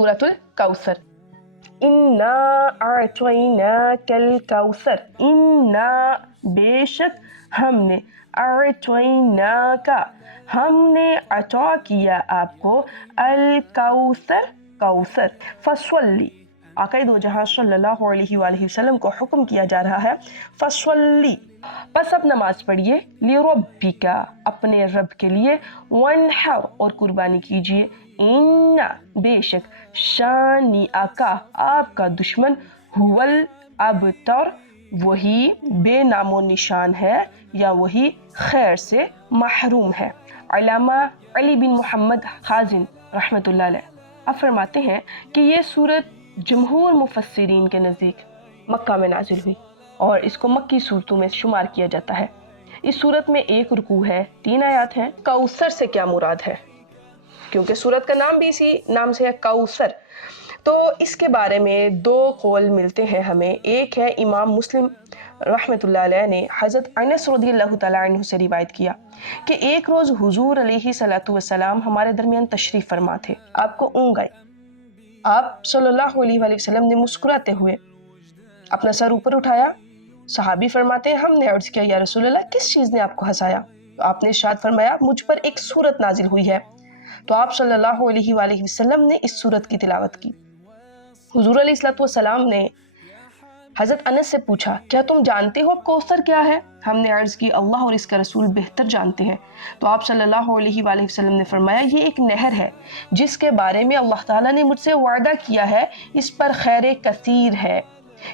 सूरतुल कौसर। इन्ना अअतैनाकल कौसर, इन्ना बेशक हमने, अअतैनाका हमने अता किया आपको, अल कौसर कौसर, फस्वल्ली आक़ाए दो जहां सल्लल्लाहु अलैहि वसल्लम को हुक्म किया जा रहा है, फस्वल्ली बस अब नमाज पढ़िए, लिरब्बिका अपने रब के लिए, वनहर और कुर्बानी कीजिए, इन्ना बेशक, शानिअका आपका दुश्मन, हुवल अबतर वही बेनामो निशान है या वही खैर से महरूम है। अल्लामा अली बिन मोहम्मद हाजिन रहमतुल्लाह अलैह अब फरमाते हैं कि ये सूरत जमहूर मुफस्सिरीन के नज़दीक मक्का में नाजिल हुई और इसको मक्की सूरतों में शुमार किया जाता है। इस सूरत में 1 रुकू है, 3 आयात हैं। कौसर से क्या मुराद है, क्योंकि सूरत का नाम भी इसी नाम से है, कौसर। तो इसके बारे में 2 कौल मिलते हैं हमें। एक है इमाम मुस्लिम रहमतुल्लाह अलैह ने हज़रत अनस रज़ियल्लाहु तआला अन्हु से रिवायत किया कि एक रोज़ हुजूर अलैहि सलातु वस्सलाम हमारे दरमियान तशरीफ़ फरमा थे। आपको ऊँघ आई। आप सल्लल्लाहु अलैहि वसल्लम ने मुस्कुराते हुए अपना सर ऊपर उठाया। सहाबी फरमाते हैं हमने अर्ज किया, या रसूल अल्लाह किस चीज़ ने आपको हंसाया? तो आपने इरशाद फरमाया मुझ पर एक सूरत नाजिल हुई है। तो आप सल्लल्लाहु अलैहि वसल्लम ने इस सूरत की तिलावत की। हुजूर अलैहिस्सलातु वस्सलाम ने हज़रत अनस से पूछा, क्या तुम जानते हो कौसर क्या है? हमने अर्ज़ की, अल्लाह और इसका रसूल बेहतर जानते हैं। तो आप सल्लल्लाहु अलैहि वसल्लम ने फरमाया, ये एक नहर है जिसके बारे में अल्लाह ताला ने मुझसे वादा किया है, इस पर खैर कसीर है।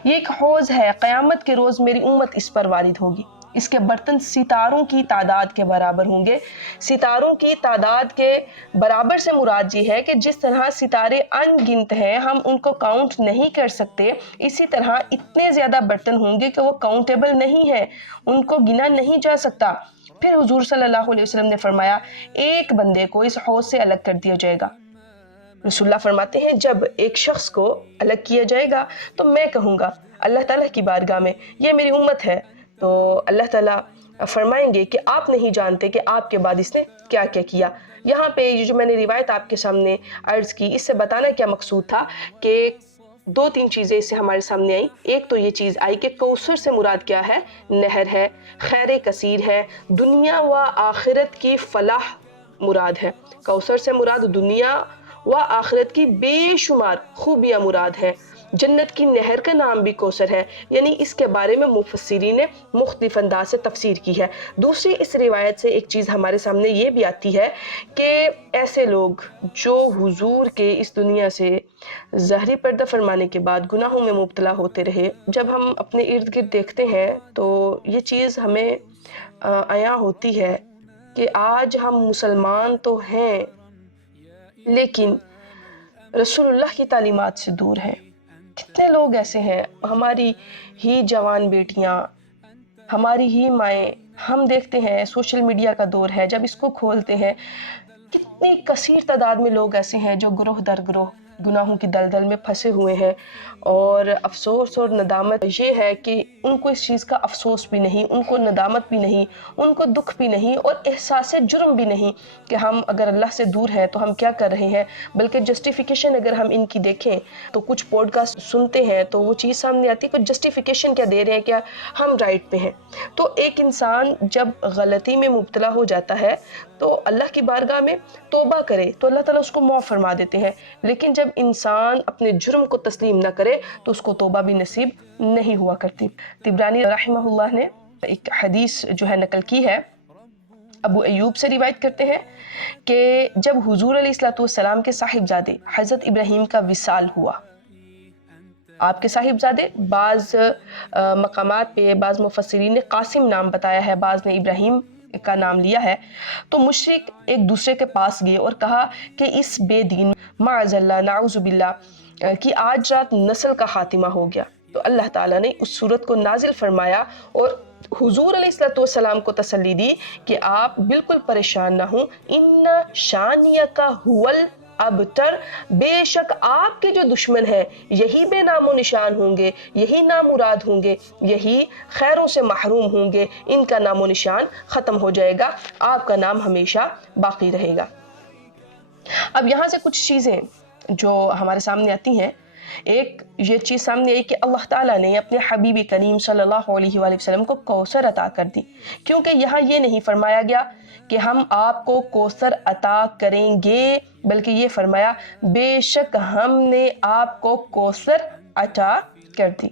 ये एक हौज़ है, क़यामत के रोज़ मेरी उम्मत इस पर वारिद होगी। इसके बर्तन सितारों की तादाद के बराबर होंगे। सितारों की तादाद के बराबर से मुराद ये है कि जिस तरह सितारे अनगिनत हैं, हम उनको काउंट नहीं कर सकते, इसी तरह इतने ज़्यादा बर्तन होंगे कि वो काउंटेबल नहीं है, उनको गिना नहीं जा सकता। फिर हुजूर सल्लल्लाहु अलैहि वसल्लम ने फरमाया, एक बंदे को इस हौज़ से अलग कर दिया जाएगा। रसूलुल्लाह फरमाते हैं, जब एक शख्स को अलग किया जाएगा तो मैं कहूँगा अल्लाह ताला की बारगाह में, ये मेरी उम्मत है। तो अल्लाह ताला फरमाएंगे कि आप नहीं जानते कि आपके बाद इसने क्या क्या किया। यहाँ पे ये जो मैंने रिवायत आपके सामने अर्ज़ की, इससे बताना क्या मकसूद था कि 2-3 चीज़ें इससे हमारे सामने आई। एक तो ये चीज़ आई कि कौसर से मुराद क्या है, नहर है, खैर कसीर है, दुनिया व आखिरत की फलाह मुराद है। कौसर से मुराद दुनिया व आखिरत की बेशुमार खूबियाँ मुराद है। जन्नत की नहर का नाम भी कौसर है, यानी इसके बारे में मुफस्सिरीन ने मुख्तलिफ अंदाज से तफसीर की है। दूसरी इस रिवायत से एक चीज़ हमारे सामने ये भी आती है कि ऐसे लोग जो हुजूर के इस दुनिया से ज़हरी पर्दा फरमाने के बाद गुनाहों में मुब्तला होते रहे, जब हम अपने इर्द गिर्द देखते हैं तो ये चीज़ हमें आया होती है कि आज हम मुसलमान तो हैं लेकिन रसूलुल्लाह की तालीमात से दूर हैं। कितने लोग ऐसे हैं, हमारी ही जवान बेटियां, हमारी ही माएँ, हम देखते हैं सोशल मीडिया का दौर है, जब इसको खोलते हैं कितनी कसीर तादाद में लोग ऐसे हैं जो ग्रोह दर ग्रोह गुनाहों की दलदल में फंसे हुए हैं। और अफसोस और नदामत ये है कि उनको इस चीज़ का अफसोस भी नहीं, उनको नदामत भी नहीं, उनको दुख भी नहीं और एहसास जुर्म भी नहीं कि हम अगर अल्लाह से दूर हैं तो हम क्या कर रहे हैं। बल्कि जस्टिफिकेशन अगर हम इनकी देखें तो कुछ पॉडकास्ट सुनते हैं तो वो चीज़ सामने आती है, कुछ जस्टिफिकेशन क्या दे रहे हैं, क्या हम राइट पे हैं। तो एक इंसान जब गलती में मुब्तला हो जाता है तो अल्लाह की बारगाह में तौबा करे तो अल्लाह ताला उसको माफ़ फरमा देते हैं। लेकिन जब इंसान अपने जुर्म को तस्लीम ना करे तो उसको तौबा भी नसीब नहीं हुआ करती। तिबरानी रहमहुल्लाह ने एक हदीस जो है नकल की है, अबू अय्यूब से रिवायत करते हैं कि जब हुजूर अलैहिस्सलातु वस्सलाम के साहिबजादे हज़रत इब्राहीम का विसाल हुआ, आपके साहिबजादे बाज़ मकामात पे बाज़ मुफस्सिरीन ने कासिम नाम बताया है, बाज़ ने इब्राहीम का नाम लिया है। तो मुशरिक एक दूसरे के पास गए और कहा कि इस बेदीन माअज़ल्लाह नाउज़ुबिल्लाह कि आज रात नस्ल का खातिमा हो गया। तो अल्लाह ताला ने उस सूरत को नाजिल फरमाया और हुजूर अलैहिस्सलातु वस्सलाम को तसल्ली दी कि आप बिल्कुल परेशान ना हो, इन्ना शानियका हुवल अबतर, बेशक आपके जो दुश्मन हैं यही बेनामो निशान होंगे, यही नामुराद होंगे, यही खैरों से महरूम होंगे, इनका नामो निशान ख़त्म हो जाएगा, आपका नाम हमेशा बाकी रहेगा। अब यहाँ से कुछ चीज़ें جو ہمارے سامنے آتی ہیں، ایک یہ چیز سامنے آئی کہ اللہ تعالیٰ نے اپنے حبیب کریم صلی اللہ علیہ وآلہ وسلم کو کوثر عطا کر دی، کیونکہ یہاں یہ نہیں فرمایا گیا کہ ہم آپ کو کوثر عطا کریں گے، بلکہ یہ فرمایا بے شک ہم نے آپ کو کوثر عطا کر دی۔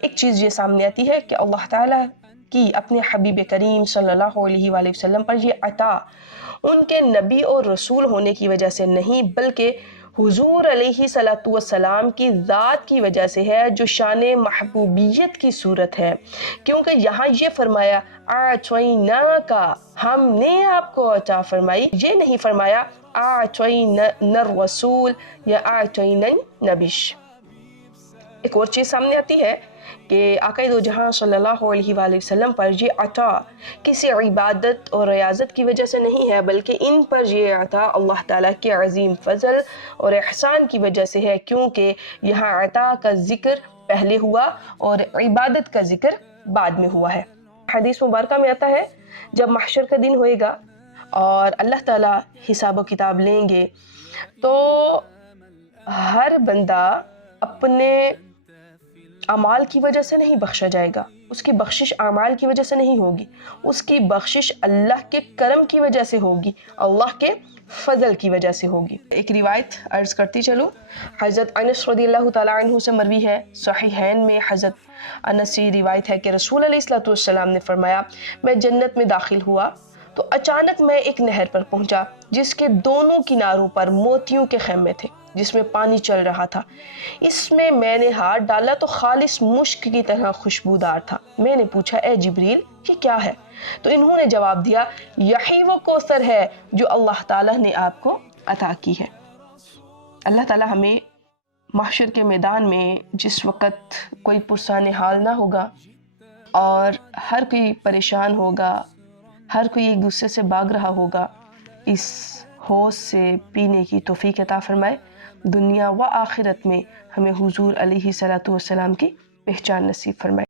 ایک چیز یہ سامنے آتی ہے کہ اللہ تعالیٰ کی اپنے حبیب کریم صلی اللہ علیہ وآلہ وسلم پر یہ عطا ان کے نبی اور رسول ہونے کی وجہ سے نہیں، بلکہ حضور علیہ صلاۃ والسلام کی ذات کی وجہ سے ہے، جو شان محبوبیت کی صورت ہے، کیونکہ یہاں یہ فرمایا اعطیناکا، ہم نے آپ کو عطا فرمائی، یہ نہیں فرمایا اعطینا الرسول یا اعطینا النبی۔ ایک اور چیز سامنے آتی ہے کہ آقا دو جہاں صلی اللہ علیہ وآلہ وسلم پر یہ عطا کسی عبادت اور ریاضت کی وجہ سے نہیں ہے، بلکہ ان پر یہ عطا اللہ تعالیٰ کے عظیم فضل اور احسان کی وجہ سے ہے، کیونکہ یہاں عطا کا ذکر پہلے ہوا اور عبادت کا ذکر بعد میں ہوا ہے۔ حدیث مبارکہ میں آتا ہے جب محشر کا دن ہوئے گا اور اللہ تعالیٰ حساب و کتاب لیں گے تو ہر بندہ اپنے اعمال کی وجہ سے نہیں بخشا جائے گا، اس کی بخشش اعمال کی وجہ سے نہیں ہوگی، اس کی بخشش اللہ کے کرم کی وجہ سے ہوگی، اللہ کے فضل کی وجہ سے ہوگی۔ ایک روایت عرض کرتی چلوں، حضرت انس رضی اللہ تعالیٰ عنہ سے مروی ہے، صحیحین میں حضرت انس سے روایت ہے کہ رسول علیہ الصلوۃ والسلام نے فرمایا میں جنت میں داخل ہوا تو اچانک میں ایک نہر پر پہنچا جس کے دونوں کناروں پر موتیوں کے خیمے تھے، جس میں پانی چل رہا تھا۔ اس میں نے ہاتھ ڈالا تو خالص مشک کی طرح خوشبودار تھا۔ میں نے پوچھا اے جبریل یہ کیا ہے؟ تو انہوں نے جواب دیا یہی وہ کوثر ہے جو اللہ تعالیٰ نے آپ کو عطا کی ہے۔ اللہ تعالیٰ ہمیں محشر کے میدان میں جس وقت کوئی پرسان حال نہ ہوگا اور ہر کوئی پریشان ہوگا، ہر کوئی ایک دوسرے سے بھاگ رہا ہوگا، اس حوض سے پینے کی توفیق عطا فرمائے، دنیا و آخرت میں ہمیں حضور علیہ الصلوۃ والسلام کی پہچان نصیب فرمائے۔